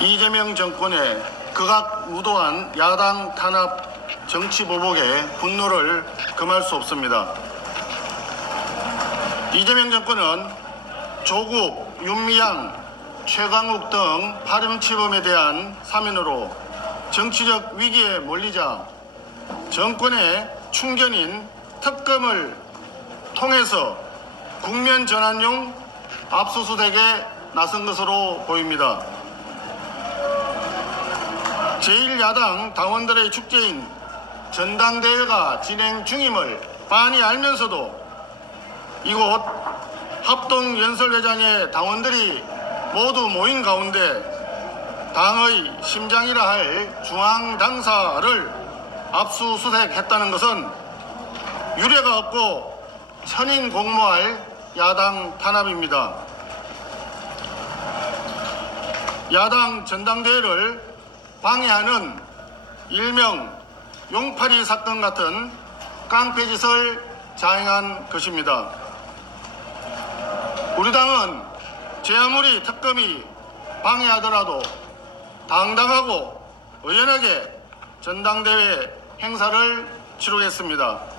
이재명 정권의 극악무도한 야당 탄압 정치 보복에 분노를 금할 수 없습니다. 이재명 정권은 조국, 윤미향, 최강욱 등 파렴치범에 대한 사면으로 정치적 위기에 몰리자 정권의 충견인 특검을 통해서 국면 전환용 압수수색에 나선 것으로 보입니다. 제1야당 당원들의 축제인 전당대회가 진행 중임을 빤히 알면서도 이곳 합동연설회장의 당원들이 모두 모인 가운데 당의 심장이라 할 중앙당사를 압수수색했다는 것은 유례가 없고 천인 공모할 야당 탄압입니다. 야당 전당대회를 방해하는 일명 용팔이 사건 같은 깡패짓을 자행한 것입니다. 우리 당은 제 아무리 특검이 방해하더라도 당당하고 의연하게 전당대회 행사를 치르겠습니다.